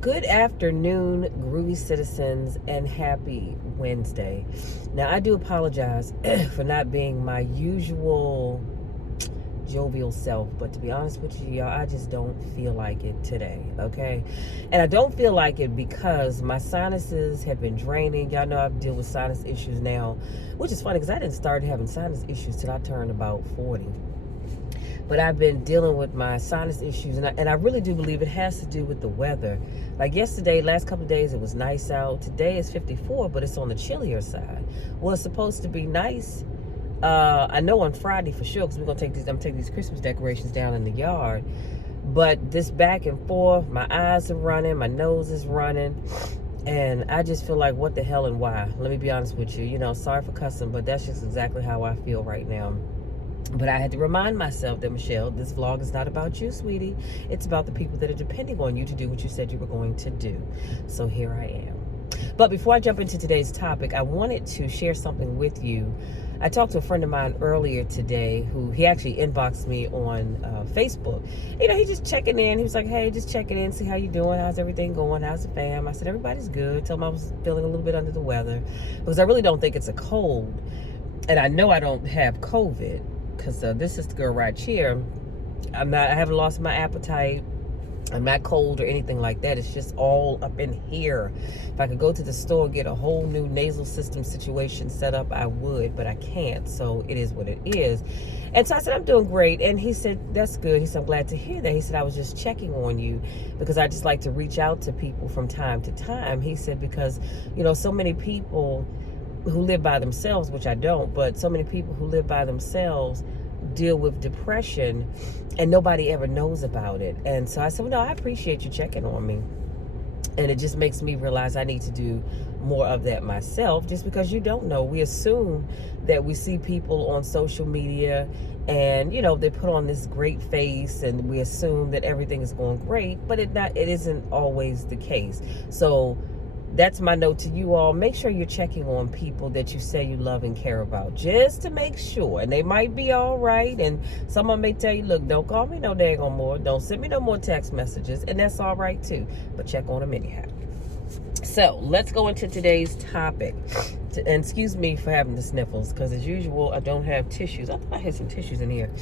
Good afternoon, groovy citizens, and happy Wednesday. Now, I do apologize for not being my usual jovial self, but to be honest with you, y'all, I just don't feel like it today, okay? And I don't feel like it because my sinuses have been draining. Y'all know I've dealt with sinus issues now, which is funny because I didn't start having sinus issues till I turned about 40. But I've been dealing with my sinus issues, and I really do believe it has to do with the weather. Like yesterday, last couple of days, it was nice out. Today is 54, but it's on the chillier side. Well, it's supposed to be nice. I know on Friday for sure, because I'm taking these Christmas decorations down in the yard. But this back and forth, my eyes are running, my nose is running, and I just feel like, what the hell and why? Let me be honest with you. Sorry for cussing, but that's just exactly how I feel right now. But I had to remind myself that, Michelle, this vlog is not about you, sweetie. It's about the people that are depending on you to do what you said you were going to do. So here I am. But before I jump into today's topic, I wanted to share something with you. I talked to a friend of mine earlier today who he actually inboxed me on Facebook. He just checking in. He was like, hey, just checking in, see how you doing. How's everything going? How's the fam? I said, everybody's good. Told him I was feeling a little bit under the weather because I really don't think it's a cold. And I know I don't have COVID. Because this is the girl right here. I haven't lost my appetite. I'm not cold or anything like that. It's just all up in here. If I could go to the store and get a whole new nasal system situation set up, I would, but I can't. So it is what it is. And so I said, I'm doing great. And he said, that's good. He said, I'm glad to hear that. He said, I was just checking on you because I just like to reach out to people from time to time. He said, because, so many people who live by themselves, which I don't, but so many people who live by themselves deal with depression and nobody ever knows about it. And so I said, well, no, I appreciate you checking on me. And it just makes me realize I need to do more of that myself, just because you don't know. We assume that we see people on social media and, they put on this great face and we assume that everything is going great, but it isn't always the case. So that's my note to you all. Make sure you're checking on people that you say you love and care about, just to make sure. And they might be all right. And someone may tell you, look, don't call me no daggone more. Don't send me no more text messages. And that's all right too. But check on them anyhow. So let's go into today's topic. And excuse me for having the sniffles, because as usual, I don't have tissues. I thought I had some tissues in here.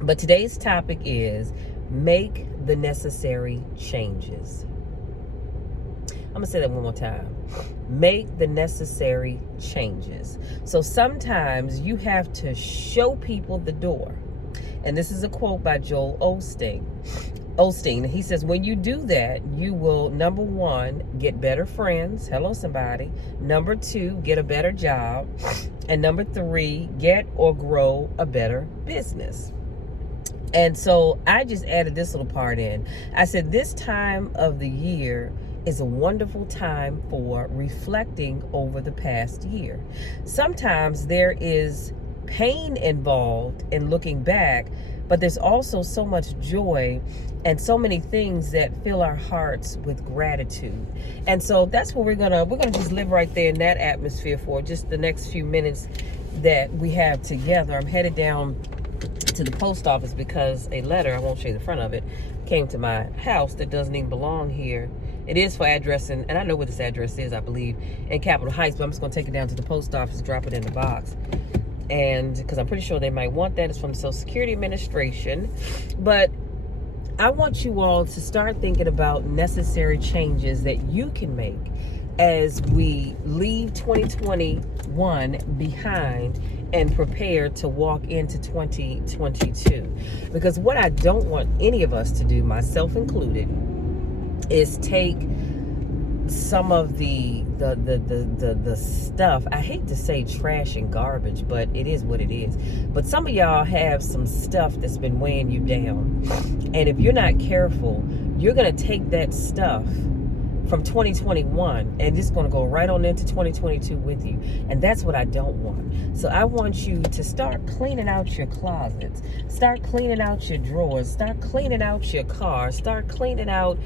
But today's topic is make the necessary changes. I'm going to say that one more time. Make the necessary changes. So sometimes you have to show people the door. And this is a quote by Joel Olsteen. He says, when you do that, you will, number one, get better friends. Hello, somebody. Number two, get a better job. And number three, get or grow a better business. And so I just added this little part in. I said, this time of the year is a wonderful time for reflecting over the past year. Sometimes there is pain involved in looking back, but there's also so much joy and so many things that fill our hearts with gratitude. And so that's what we're gonna just live right there in that atmosphere for just the next few minutes that we have together. I'm headed down to the post office because a letter, I won't show you the front of it, came to my house that doesn't even belong here. It is for addressing, and I know what this address is, I believe, in Capitol Heights, but I'm just going to take it down to the post office, drop it in the box. And because I'm pretty sure they might want that. It's from the Social Security Administration. But I want you all to start thinking about necessary changes that you can make as we leave 2021 behind and prepare to walk into 2022. Because what I don't want any of us to do, myself included, is take some of the stuff, I hate to say trash and garbage, but it is what it is. But some of y'all have some stuff that's been weighing you down. And if you're not careful, you're going to take that stuff from 2021 and it's going to go right on into 2022 with you. And that's what I don't want. So I want you to start cleaning out your closets, start cleaning out your drawers, start cleaning out your car, start cleaning out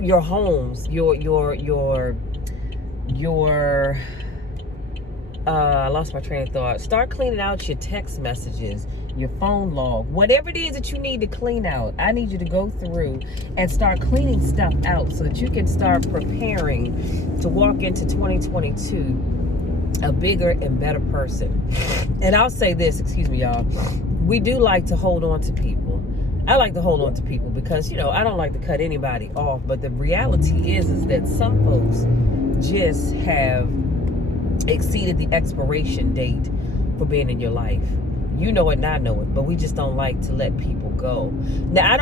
your homes, I lost my train of thought. Start cleaning out your text messages, your phone log, whatever it is that you need to clean out. I need you to go through and start cleaning stuff out so that you can start preparing to walk into 2022 a bigger and better person. And I'll say this, excuse me, y'all. We do like to hold on to people. I like to hold on to people because, you know, I don't like to cut anybody off. But the reality is that some folks just have exceeded the expiration date for being in your life. You know it and I know it, but we just don't like to let people go. Now,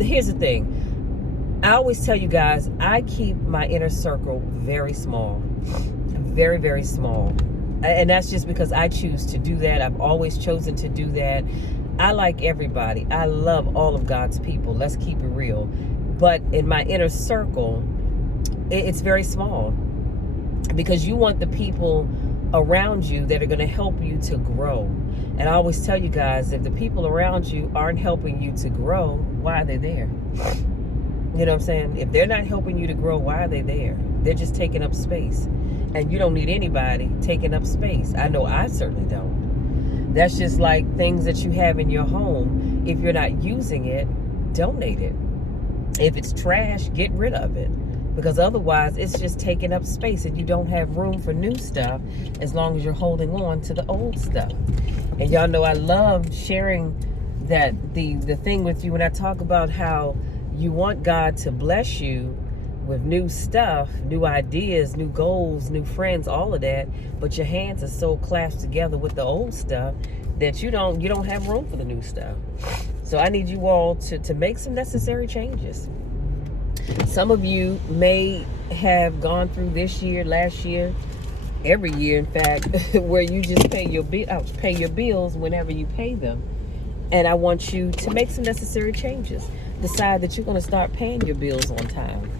here's the thing. I always tell you guys, I keep my inner circle very small. Very, very small. And that's just because I choose to do that. I've always chosen to do that. I like everybody. I love all of God's people. Let's keep it real. But in my inner circle, it's very small. Because you want the people around you that are going to help you to grow. And I always tell you guys, if the people around you aren't helping you to grow, why are they there? You know what I'm saying? If they're not helping you to grow, why are they there? They're just taking up space. And you don't need anybody taking up space. I know I certainly don't. That's just like things that you have in your home. If you're not using it, donate it. If it's trash, get rid of it. Because otherwise, it's just taking up space and you don't have room for new stuff as long as you're holding on to the old stuff. And y'all know I love sharing that the thing with you when I talk about how you want God to bless you with new stuff, new ideas, new goals, new friends, all of that, but your hands are so clasped together with the old stuff that you don't have room for the new stuff. So I need you all to make some necessary changes. Some of you may have gone through this year, last year, every year, in fact, where you just pay your bills whenever you pay them. And I want you to make some necessary changes. Decide that you're going to start paying your bills on time,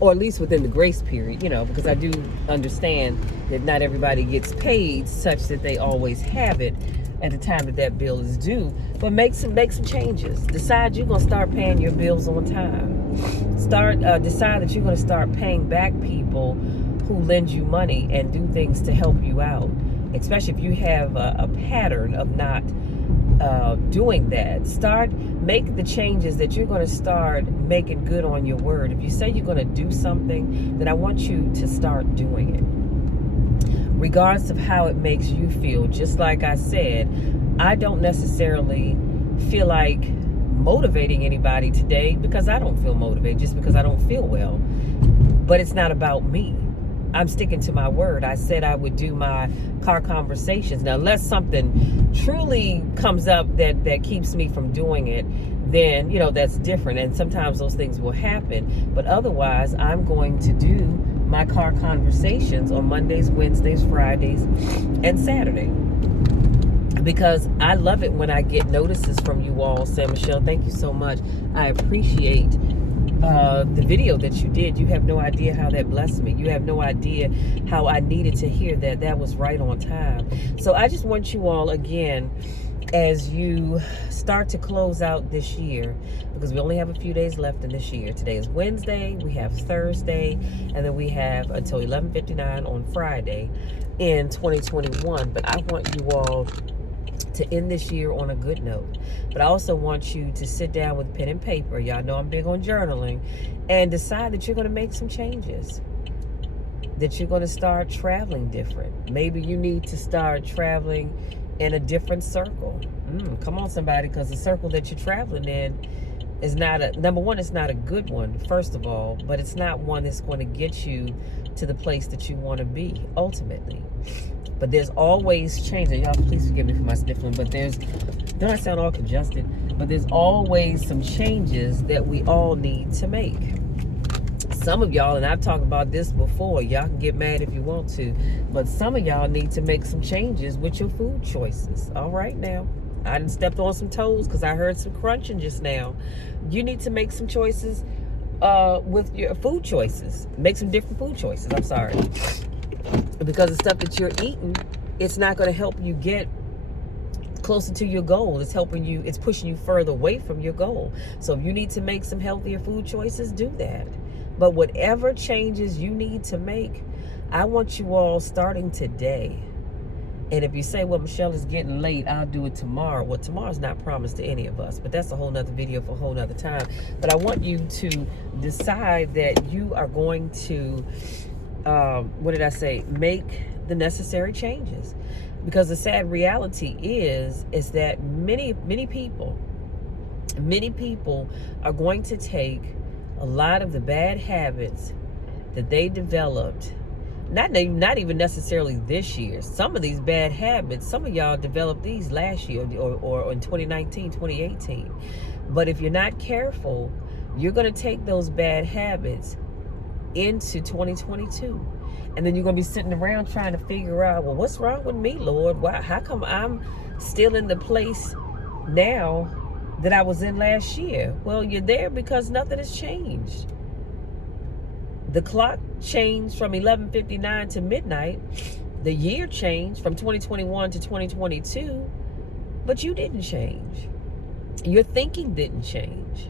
or at least within the grace period, you know, because I do understand that not everybody gets paid such that they always have it at the time that bill is due. But make some changes. Decide you're going to start paying your bills on time. Decide that you're going to start paying back people who lend you money and do things to help you out, especially if you have a pattern of not doing that. Make the changes that you're going to start making good on your word. If you say you're going to do something, then I want you to start doing it, regardless of how it makes you feel. Just like I said, I don't necessarily feel like motivating anybody today because I don't feel motivated, just because I don't feel well. But it's not about me. I'm sticking to my word. I said I would do my car conversations. Now, unless something truly comes up that keeps me from doing it, then, you know, that's different. And sometimes those things will happen. But otherwise, I'm going to do my car conversations on Mondays, Wednesdays, Fridays, and Saturday. Because I love it when I get notices from you all saying, Michelle, thank you so much. I appreciate the video that you did. You have no idea how that blessed me. You have no idea how I needed to hear that. That was right on time. So I just want you all, again, as you start to close out this year, because we only have a few days left in this year. Today is Wednesday, we have Thursday, and then we have until 11:59 on Friday in 2021. But I want you all to end this year on a good note. But I also want you to sit down with pen and paper. Y'all know I'm big on journaling. And decide that you're going to make some changes. That you're going to start traveling different. Maybe you need to start traveling in a different circle. Come on, somebody, because the circle that you're traveling in is number one, it's not a good one, first of all, but it's not one that's going to get you to the place that you want to be, ultimately. But there's always change. And y'all, please forgive me for my sniffling, but don't I sound all congested? But there's always some changes that we all need to make. Some of y'all, and I've talked about this before, y'all can get mad if you want to, but some of y'all need to make some changes with your food choices. All right now. I done stepped on some toes because I heard some crunching just now. You need to make some choices with your food choices. Make some different food choices. I'm sorry. Because the stuff that you're eating, it's not going to help you get closer to your goal. It's pushing you further away from your goal. So if you need to make some healthier food choices, do that. But whatever changes you need to make, I want you all starting today And if you say, well, Michelle, is getting late, I'll do it tomorrow. Well, tomorrow's not promised to any of us, but that's a whole nother video for a whole nother time. But I want you to decide that you are going to, make the necessary changes. Because the sad reality is that many people are going to take a lot of the bad habits that they developed, not even necessarily this year. Some of these bad habits, some of y'all developed these last year or in 2019, 2018. But if you're not careful, you're going to take those bad habits into 2022. And then you're going to be sitting around trying to figure out, well, what's wrong with me, Lord? Why? How come I'm still in the place now that I was in last year? Well, you're there because nothing has changed. The clock changed from 11:59 to midnight. The year changed from 2021 to 2022, but you didn't change. Your thinking didn't change.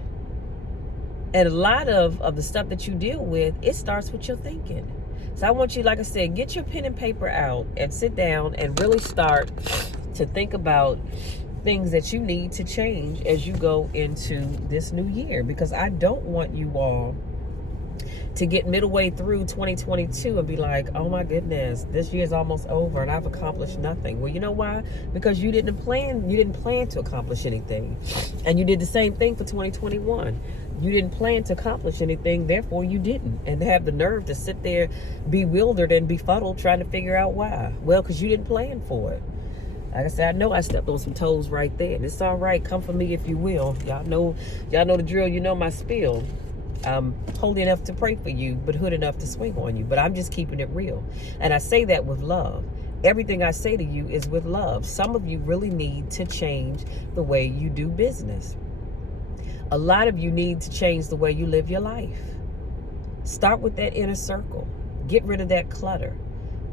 And a lot of the stuff that you deal with, it starts with your thinking. So I want you, like I said, get your pen and paper out and sit down and really start to think about things that you need to change as you go into this new year. Because I don't want you all to get midway through 2022 and be like, oh my goodness, this year's almost over and I've accomplished nothing. Well, you know why? Because you didn't plan to accomplish anything. And you did the same thing for 2021. You didn't plan to accomplish anything, therefore you didn't. And have the nerve to sit there bewildered and befuddled trying to figure out why. Well, because you didn't plan for it. Like I said, I know I stepped on some toes right there. And it's all right. Come for me if you will. Y'all know the drill. You know my spiel. I'm holy enough to pray for you, but hood enough to swing on you. But I'm just keeping it real. And I say that with love. Everything I say to you is with love. Some of you really need to change the way you do business. A lot of you need to change the way you live your life. Start with that inner circle. Get rid of that clutter.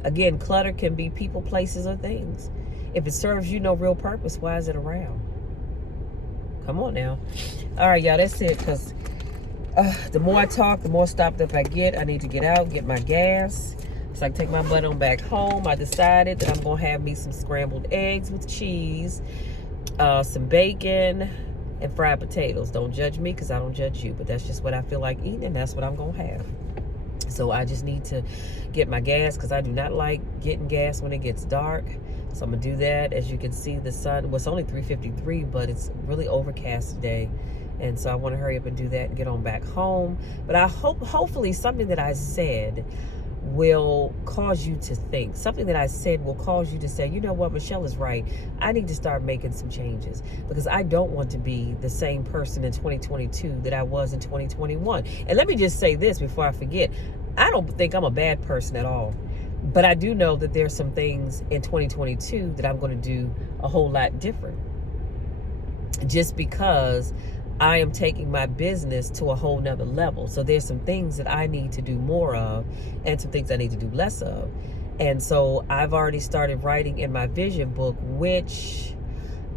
Again, clutter can be people, places, or things. If it serves you no real purpose, why is it around? Come on now. All right, y'all, that's it. Because the more I talk, the more stopped up I get. I need to get out, get my gas, so I can take my butt on back home. I decided that I'm going to have me some scrambled eggs with cheese, some bacon, and fried potatoes. Don't judge me because I don't judge you, but that's just what I feel like eating, and that's what I'm going to have. So I just need to get my gas because I do not like getting gas when it gets dark. So I'm going to do that. As you can see, the sun, well, it's only 3:53, but it's really overcast today. And so I want to hurry up and do that and get on back home. But I hopefully something that I said will cause you to think. Something that I said will cause you to say, you know what, Michelle is right. I need to start making some changes because I don't want to be the same person in 2022 that I was in 2021. And let me just say this before I forget. I don't think I'm a bad person at all. But I do know that there's some things in 2022 that I'm going to do a whole lot different. Just because I am taking my business to a whole nother level. So there's some things that I need to do more of and some things I need to do less of. And so I've already started writing in my vision book, which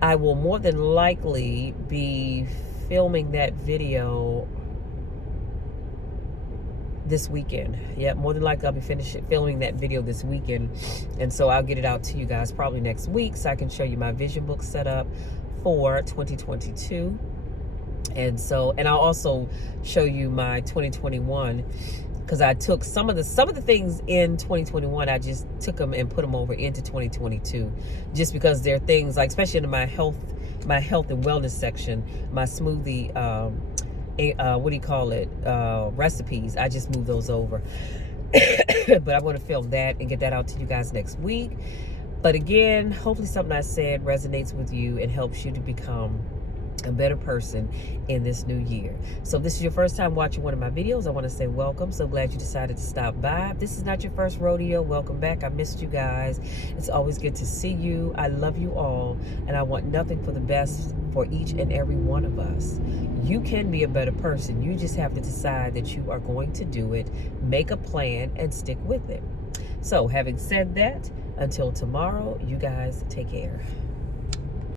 I will more than likely be filming that video this weekend. Yeah, more than likely I'll be filming that video this weekend. And so I'll get it out to you guys probably next week so I can show you my vision book setup for 2022. And I'll also show you my 2021, because I took some of the things in 2021, I just took them and put them over into 2022, just because they're things like, especially in my health and wellness section, my smoothie, recipes, I just moved those over. But I'm going to film that and get that out to you guys next week. But again, hopefully something I said resonates with you and helps you to become a better person in this new year. So if this is your first time watching one of my videos, I want to say welcome. So glad you decided to stop by. If this is not your first rodeo, welcome back. I missed you guys. It's always good to see you. I love you all, and I want nothing for the best for each and every one of us. You can be a better person. You just have to decide that you are going to do it, make a plan, and stick with it. So having said that, until tomorrow, you guys take care.